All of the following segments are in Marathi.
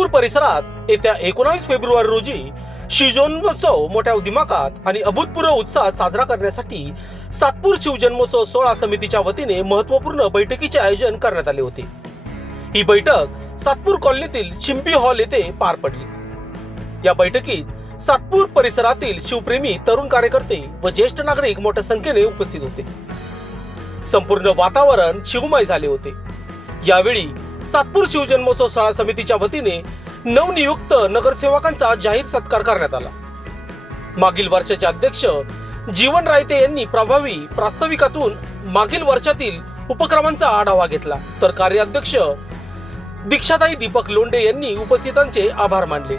सातपूर परिसरात येत्या 19 फेब्रुवारी रोजी शिवजन्मोत्सव मोठ्या दिमाखात आणि अभूतपूर्व उत्साहात साजरा करण्यासाठी सातपूर शिवजन्मोत्सव सोहळा समितीच्या वतीने महत्त्वपूर्ण बैठकीचे आयोजन करण्यात आले होते। ही बैठक सातपूर कॉलनीतील चिंपी हॉल येथे पार पडली। या बैठकीत सातपूर परिसरातील शिवप्रेमी तरुण कार्यकर्ते व ज्येष्ठ नागरिक मोठ्या संख्येने उपस्थित होते। संपूर्ण वातावरण शिवमय झाले होते। यावेळी सातपूर शिवजन्मोत्सव सोहळा समितीच्या वतीने नवनियुक्त नगरसेवकांचा जाहीर सत्कार करण्यात आला। मागील वर्षाचे अध्यक्ष जीवन रायते यांनी प्रभावी प्रास्ताविकातून मागील वर्षातील उपक्रमांचा आढावा घेतला, तर कार्याध्यक्ष दीक्षाताई दीपक लोंढे यांनी उपस्थितांचे आभार मानले।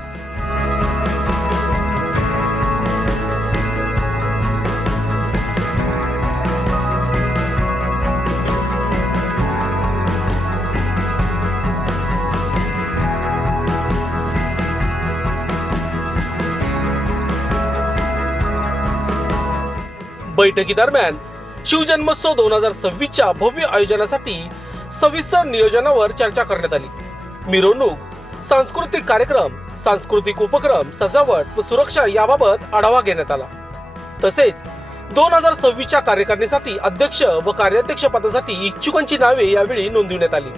बैठकीदरम्यान शिवजन्मोत्सव 2026च्या भव्य आयोजनासाठी सविस्तर नियोजनावर चर्चा करण्यात आली। मिरवणूक, सांस्कृतिक कार्यक्रम, सांस्कृतिक उपक्रम, सजावट व सुरक्षा याबाबत आढावा घेण्यात आला। तसेच 2026च्या कार्यकारिणीसाठी अध्यक्ष व कार्याध्यक्ष पदासाठी इच्छुकांची नावे यावेळी नोंदविण्यात आली।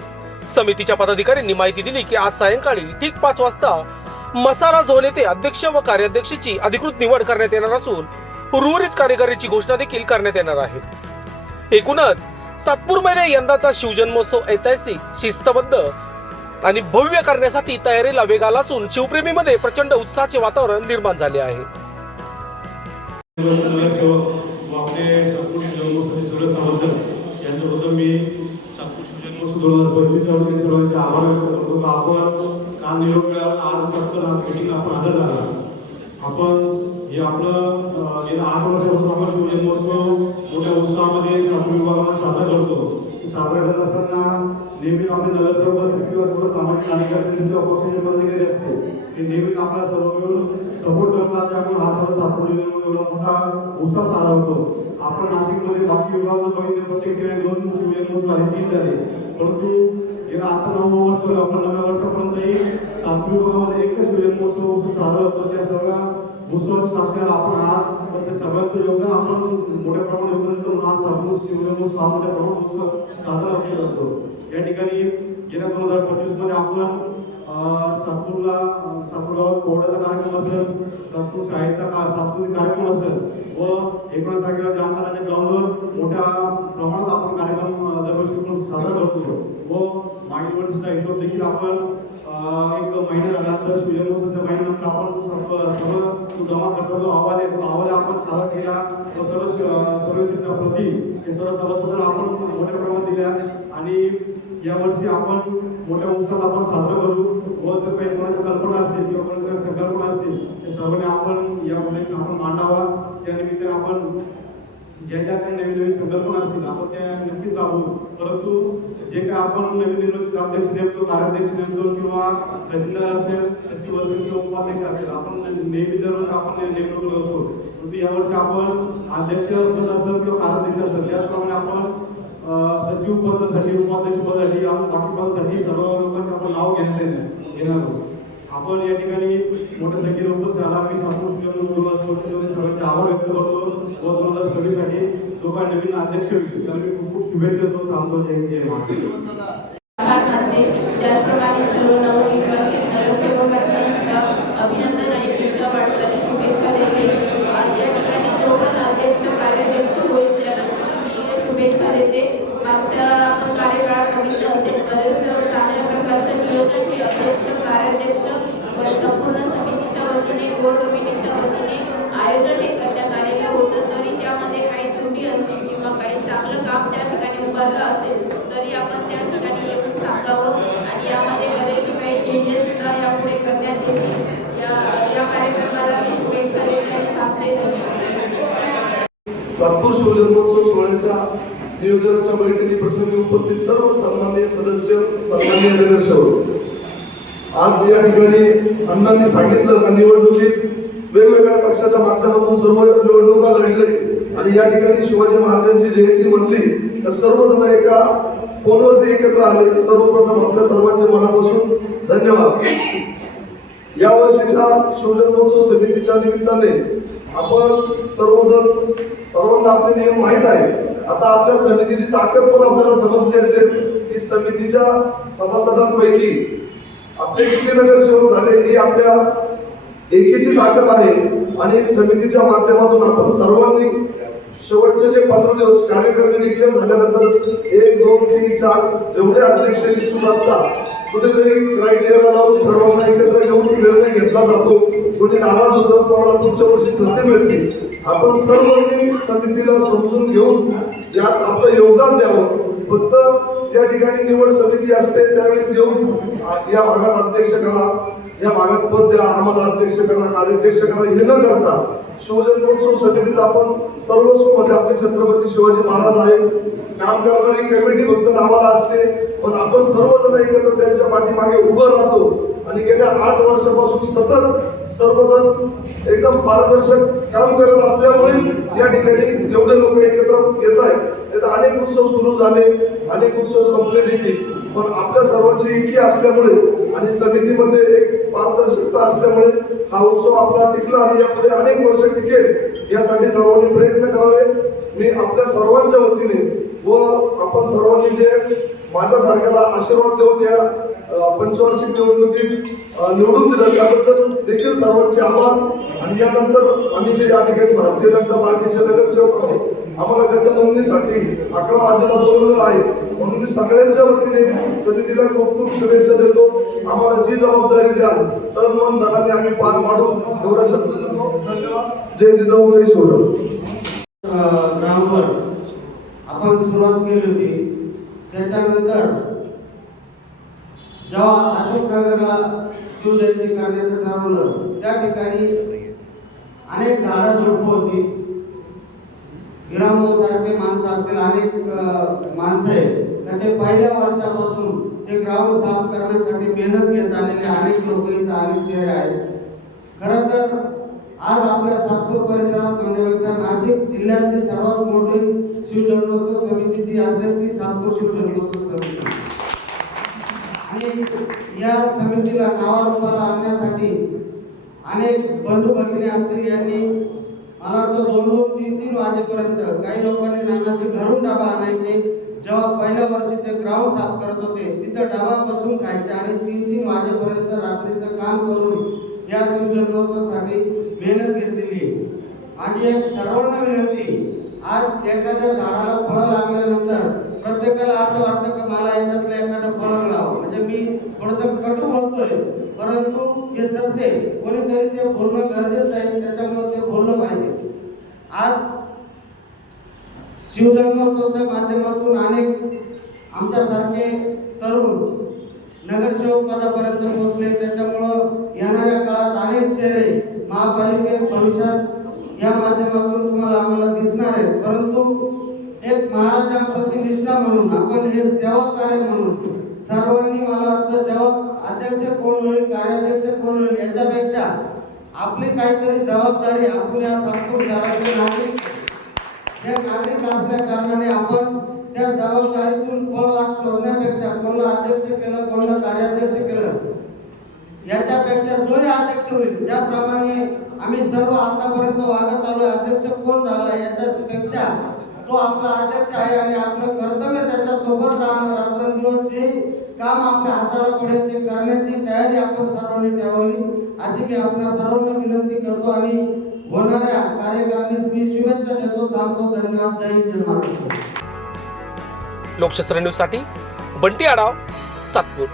समितीच्या पदाधिकाऱ्यांनी माहिती दिली की आज सायंकाळी ठीक 5 वाजता मसाला झोन येथे अध्यक्ष व कार्याध्यक्षाची अधिकृत निवड करण्यात येणार असून उर्वरित कार्यकारिणीची घोषणा देखील करण्यात येणार आहे। एकूणच सातपूरमध्ये यंदाचा शिवजन्मोत्सव ऐतिहासिक, शिस्तबद्ध आणि भव्य करण्यासाठी तयारीला वेग आला असून शिवप्रेमीमध्ये प्रचंड उत्साहाचे वातावरण निर्माण झाले आहे। हे आपलं गेल्या 8 वर्षापासून आपण शिवजन्मोत्सव मोठ्या उत्साहामध्ये सातपूर विभागामध्ये साजरा करतो। साजरा करत असताना नेहमी आपले नगरसेवक असतील किंवा सर्व सामाजिक कार्यकर्ते अपक्षाचे पदाधिकारी असते, ते नेहमी आपला सर्व मिळून सपोर्ट करतात। त्यामुळे हा सर्व सातपूर जिल्ह्यामध्ये एवढा मोठा उत्साह साजरा होतो। आपण नाशिकमध्ये बाकी विभागात बघितले प्रत्येक ठिकाणी 2 शिवजन्मोत्सव झाले, 3 झाले, परंतु गेल्या आता 9 वर्ष आपण 9व्या वर्षापर्यंतही सातपूर विभागामध्ये एकच शिवजन्मोत्सव साजरा होतो। त्या सर्व उत्सवाच्या साक्षीला आपण आज सर्वांचं योगदान आपण मोठ्या प्रमाणात योगदान देतो। आज सातपूर शिवजन्मोत्सव हा मोठ्या प्रमाणात उत्सव साजरा केला जातो। या ठिकाणी गेल्या 2025 मध्ये आपण सातपूरला पोहण्याचा कार्यक्रम असेल, सातपूर शाळेचा सांस्कृतिक कार्यक्रम असेल व 19 तारखेला जामताराच्या ग्राउंडवर मोठ्या प्रमाणात आपण कार्यक्रम दरवर्षी साजरा करतो व मागील वर्षीचा हिशोब देखील आपण एक महिना झाल्यानंतर शिवजन्मोत्सवाच्या महिन्यानंतर आपण सर्व जमा करतो। जो अहवाल आहे तो अहवाल आपण सादर केला व सर्व प्रती हे सर्व सभासदांना आपण मोठ्या प्रमाणात दिल्या आणि यावर्षी आपण मोठ्या उत्साहात आपण साजरा करू व जर काही कोणाच्या कल्पना असतील किंवा कोणाच्या संकल्पना असतील ते सर्वांनी आपण या उद्देश आपण मांडावा। त्या निमित्ताने आपण ज्या काही नवीन संकल्पना असतील आपण त्या नक्कीच राबवू, परंतु जे काय आपण नवीन निर्वाचित अध्यक्ष नेमतो, कार्याध्यक्ष नेमतो किंवा खजिनदार असेल, सचिव असेल किंवा उपाध्यक्ष असेल, आपण नेहमी दररोज आपण नेमणूक करत असतो, परंतु यावर्षी आपण अध्यक्ष पद असेल किंवा कार्याध्यक्ष असेल त्याचप्रमाणे आपण सचिव पदासाठी, उपाध्यक्ष पदासाठी आणि बाकी पदासाठी सर्व लोकांचे आपण नाव घेणार आहोत। आपण या ठिकाणी मोठ्या संख्येने उपस्थित आला। मी सातपूर शिवजन्मोत्सव सर्वांचे आभार व्यक्त करतो व 2026 साठी जो काय नवीन अध्यक्ष होईल त्याला मी खूप शुभेच्छा देतो। थांबतो। जय महाराष्ट्र। अभिनंदन आणि पुढच्या वाटचाली शुभेच्छा देते। आज या ठिकाणी जो पण अध्यक्ष कार्याध्यक्ष होईल त्याला मी शुभेच्छा देते। मागच्या आपण कार्यकाळात बघितलं असेल बरेच चांगल्या प्रकारचं नियोजन हे अध्यक्ष, कार्याध्यक्ष व संपूर्ण समितीच्या वतीने, कोर कमिटीच्या वतीने आयोजन हे करण्यात आलेलं होतं। तरी त्यामध्ये काही त्रुटी असतील किंवा काही चांगलं काम त्या ठिकाणी उभारलं असेल तरी आपण त्या ठिकाणी येऊन सांगावं आणि यामध्ये बरेचसे काही चेंजेस सुद्धा यापुढे करण्यात येतील। या कार्यक्रमाला मी शुभेच्छा देते आणि थांबते। सातपूर शिवजन्मोत्सव सोहळ्याच्या नियोजनाच्या बैठकी प्रसंगी उपस्थित सर्व सन्माननीय सदस्य, सन्माननीय नगरसेवक, आज या ठिकाणी अण्णांनी सांगितलं की निवडणुकीत वेगवेगळ्या पक्षाच्या माध्यमातून सर्व निवडणुका लढले आणि या ठिकाणी शिवाजी महाराजांची जयंती म्हणली तर सर्वजण एका फोनवरती एकत्र आले। सर्वप्रथम आपल्या सर्वांचे मनापासून धन्यवाद। या वर्षीच्या शिवजन्मोत्सव समितीच्या निमित्ताने आपण सर्वांना आपले नियम माहीत आहेत. आता आपल्या समितीची ताकद पण आपल्याला समजली असेल की समितीच्या सभासदांपैकी आपले किती नगरसेवक झाले ही आपल्या एकीची ताकद आहे. आणि समितीच्या माध्यमातून आपण सर्वांनी शेवटचे जे 15 दिवस कार्यकारिणी डिक्लेअर झाल्यानंतर 1, 2, 3, 4 जेवढे अध्यक्ष इच्छुक असतात कुठेतरी क्रायटेरिया लावून सर्वांना एकत्र घेऊन निर्णय घेतला जातो. कोणी नाराज होतं कोणाला पुढच्या वर्षी संधी मिळते. आपण सर्वांनी समितीला समजून घेऊन यात आपलं योगदान द्यावं. फक्त या ठिकाणी निवड समिती असते त्यावेळेस येऊन या भागात अध्यक्ष करा, या भागात पद द्या, आम्हाला अध्यक्ष करा, कार्याध्यक्ष करा हे न करता शिवजन्मोत्सव समितीत आपण सर्वस्व म्हणजे आपले छत्रपती शिवाजी महाराज आहे. काम करणारी कमिटी फक्त नावाला असते पण आपण सर्वजण एकत्र त्यांच्या पाठीमागे उभं राहतो. आणि गेल्या 8 वर्षापासून सतत सर्वजण एकदम पारदर्शक काम करत असल्यामुळेच या ठिकाणी एवढे लोक एकत्र येत आहेत. अनेक उत्सव सुरू झाले, अनेक उत्सव संपले देखील, पण आपल्या सर्वांची एकी असल्यामुळे आणि समितीमध्ये एक पारदर्शकता असल्यामुळे हा उत्सव आपला टिकला आणि यापुढे अनेक वर्ष टिकेल यासाठी सर्वांनी प्रयत्न करावे. मी आपल्या सर्वांच्या वतीने व आपण सर्वांनी जे माझ्यासारख्याला आशीर्वाद देऊन या पंचवार्षिक निवडणुकीत निवडून दिलं त्याबद्दल देखील सर्वांचे आभार. आणि यानंतर आम्ही जे या ठिकाणी भारतीय जनता पार्टीचे नगरसेवक आहोत आम्हाला गट नोंदणीसाठी 11 वाजेला बोलवलेलं आहे. म्हणून मी सगळ्यांच्या वतीने समितीला खूप खूप शुभेच्छा देतो. आम्हाला जी जबाबदारी द्याल तर मन धनाने आम्ही पार पाडू एवढा शब्द देतो. धन्यवाद. जय जिजाऊ जय शिवराय. ग्रामवर आपण सुरुवात केली होती. त्याच्यानंतर जेव्हा अशोकनगरला शिवजयंती करण्याचं ठरवलं त्या ठिकाणी अनेक झाडं झुडपं होती. विरामभाऊ सारखे माणसं असतील अनेक माणसं आहेत तर ते पहिल्या वर्षापासून ते ग्राउंड साफ करण्यासाठी मेहनत घेत आलेले अनेक लोक इथं अनेक चेहरे आहेत. खरं तर आज आपल्या सातपूर परिसरात म्हणण्यापेक्षा नाशिक जिल्ह्यातली सर्वात मोठी शिवजन्मोत्सव समिती जी असेल ती सातपूर शिवजन्मोत्सव समिती. आणि या समितीला नावारूपाला आणण्यासाठी अनेक बंधू भगिनी असतील यांनी मला वाटतं 2-2, 3-3 वाजेपर्यंत काही लोकांनी नानाचे घरून डबा आणायचे. जेव्हा पहिल्या वर्षी ते ग्राउंड साफ करत होते तिथं डबा बसून खायचे आणि 3-3 वाजेपर्यंत रात्रीचं काम करून या शिवजन्मोत्सवासाठी मेहनत घेतलेली. माझी एक सर्वांना विनंती, आज एखाद्या झाडाला फळं लागल्यानंतर प्रत्येकाला असं वाटतं की मला याच्यातलं एखादं फळ मिळावं. म्हणजे मी थोडंसं कटू बोलतोय परंतु हे सत्य कोणीतरी ते बोलणं गरजेचं आहे त्याच्यामुळे ते बोललं पाहिजे. आज शिवजन्मोत्सवाच्या माध्यमातून अनेक आमच्यासारखे तरुण नगरसेवक पदापर्यंत पोहोचले. त्याच्यामुळं येणाऱ्या काळात अनेक चेहरे महापालिकेत भविष्यात या माध्यमातून तुम्हाला आम्हाला दिसणार आहेत. परंतु एक महाराजांप्रती निष्ठा म्हणून आपण हे सेवा कार्य म्हणून सर्वांनी मला वाटतं जेव्हा अध्यक्ष कोण होईल कार्याध्यक्ष कोण होईल याच्यापेक्षा आपली काहीतरी जबाबदारी आपण या सातपूर शहराचे नागरिक असल्या कारणाने आपण त्या जबाबदारीतून पळवाट शोधण्यापेक्षा कोणाला अध्यक्ष केलं कोणाला कार्याध्यक्ष केलं याच्यापेक्षा जोही अध्यक्ष होईल ज्याप्रमाणे आम्ही सर्व आतापर्यंत वागत आलो अध्यक्ष कोण झाला याच्यापेक्षा तो आपला अध्यक्ष आहे आणि आपलं कर्तव्य त्याच्या सोबत राहणं रात्रंदिवस जे काम आपल्या हाताला पडेल ते करण्याची तयारी आपण सर्वांनी ठेवावी अशी मी आपल्या सर्वांना विनंती करतो. आणि होणाऱ्या कार्यक्रमास मी शुभेच्छा देतो. थांबतो. धन्यवाद. जय हिंद जय महाराष्ट्र. लोकशास्त्र न्यूज साठी बंटी आढाव, सातपूर.